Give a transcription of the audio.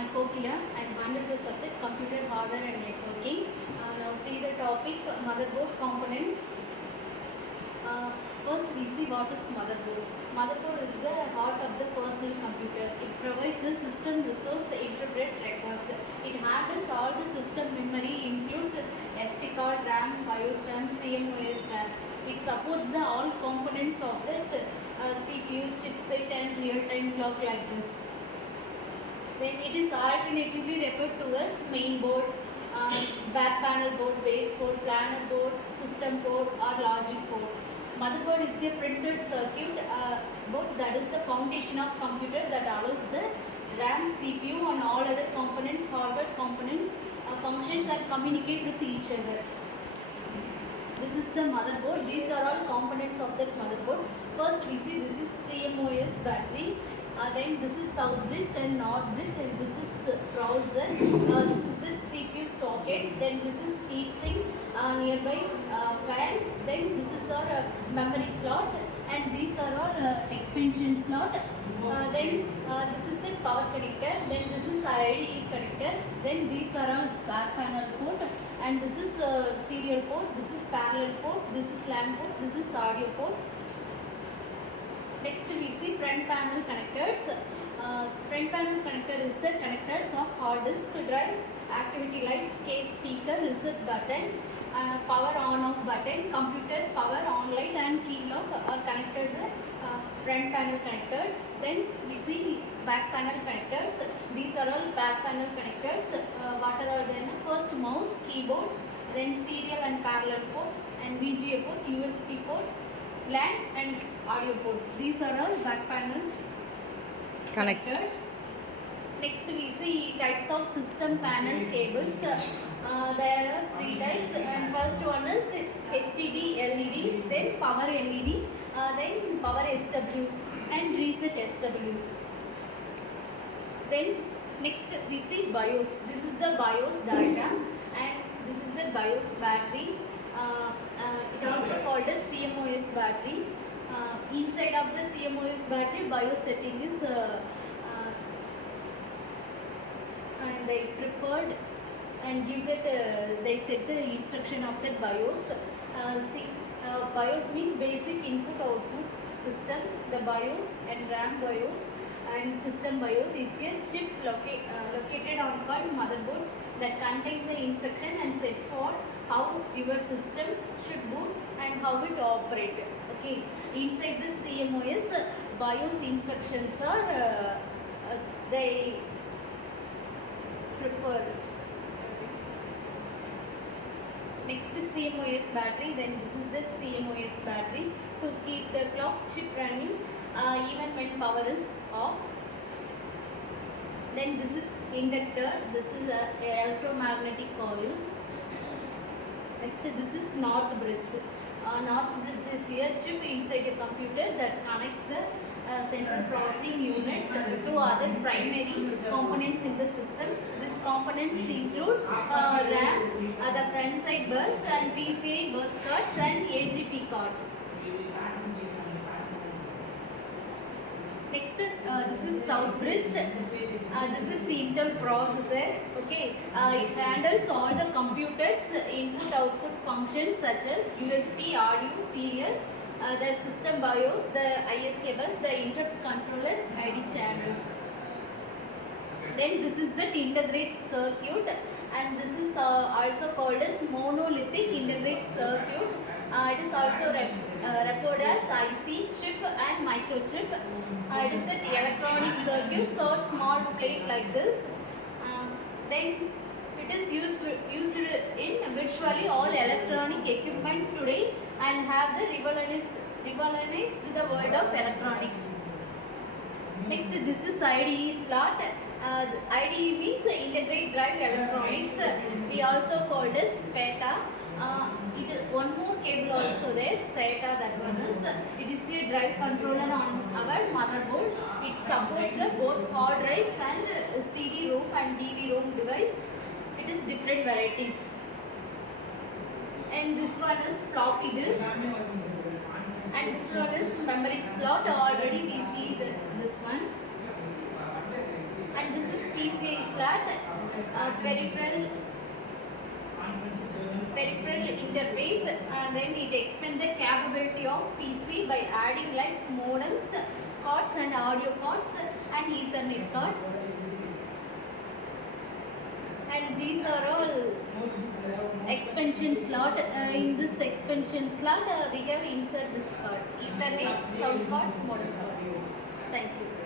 I'm Kokila. I'm under the subject Computer Hardware and Networking. Now see the topic motherboard components. First we see what is motherboard. Motherboard is the heart of the personal computer. It provides the system resource the interpret requires. It handles all the system memory, includes SD card, RAM, BIOS RAM, CMOS RAM. It supports the all components of that CPU, chipset and real-time clock like this. Then it is alternatively referred to as main board, back panel board, base board, planar board, system board or logic board. Motherboard is a printed circuit board that is the foundation of computer that allows the RAM, CPU and all other components, hardware components, functions and communicate with each other. This is the motherboard. These are all components of that motherboard. First we see this is CMOS battery. Then this is south bridge and north bridge, and this is processor. This is the CPU socket. Then this is heatsink nearby fan. Then this is our memory slot, and these are our expansion slot. Then this is the power connector. Then this is IDE connector. Then these are our back panel port, and this is serial port. This is parallel port. This is LAN port. This is audio port. Next we see front panel connectors. Front panel connector is the connectors of hard disk drive, activity lights, case speaker, reset button, power on off button, computer power on light and key lock are connected the front panel connectors. Then we see back panel connectors. These are all back panel connectors. What are all there? First mouse, keyboard, then serial and parallel port and VGA port, USB port, LAN and audio port. These are all back panel connectors. Next we see types of system panel cables. There are three types, and first one is HDD LED, then power LED, then power SW and reset SW. Then next we see BIOS. This is the BIOS diagram, and this is the BIOS battery. It also called as CMOS battery. Inside of the CMOS battery, BIOS setting is and they prepared and give that they set the instruction of the BIOS. BIOS means basic input output system. The BIOS and RAM BIOS and system BIOS is a chip located on called motherboards that contain the instruction and set for how your system should boot and how it operate. Okay, inside this CMOS, BIOS instructions are they prepare. Next is CMOS battery. Then this is the CMOS battery to keep the clock chip running even when power is off. Then this is inductor. This is a electromagnetic coil. Next, this is north bridge. North bridge is a chip inside a computer that connects the central processing unit to other primary components in the system. These components include RAM, the front side bus, and PCI bus cards and AGP card. Next, this is south bridge. This is the Intel processor. Okay, it handles all the computers input-output functions such as USB, audio, serial, the system BIOS, the ISA bus, the interrupt controller, ID channels. Then this is the integrate circuit, and this is also called as monolithic integrate circuit. It is also referred as IC, chip and microchip. It is the electronic circuit, so small plate like this. Then it is used in virtually all electronic equipment today and have the revolutionized the world of electronics. Next, this is IDE slot. IDE means integrate drive electronics. We also called as PETA. It is one more cable also there, SATA, that one is. It is a drive controller on our motherboard. It supports the both hard drives and CD-ROM and DV-ROM device. It is different varieties. And this one is floppy disk. And this one is memory slot. Already we see this one. And this is PCI slot. that peripheral interface, and then it expands the capability of PC by adding like modems, cards and audio cards and Ethernet cards. And these are all expansion slot. In this expansion slot we have insert this card, Ethernet, sound card, modem card. Thank you.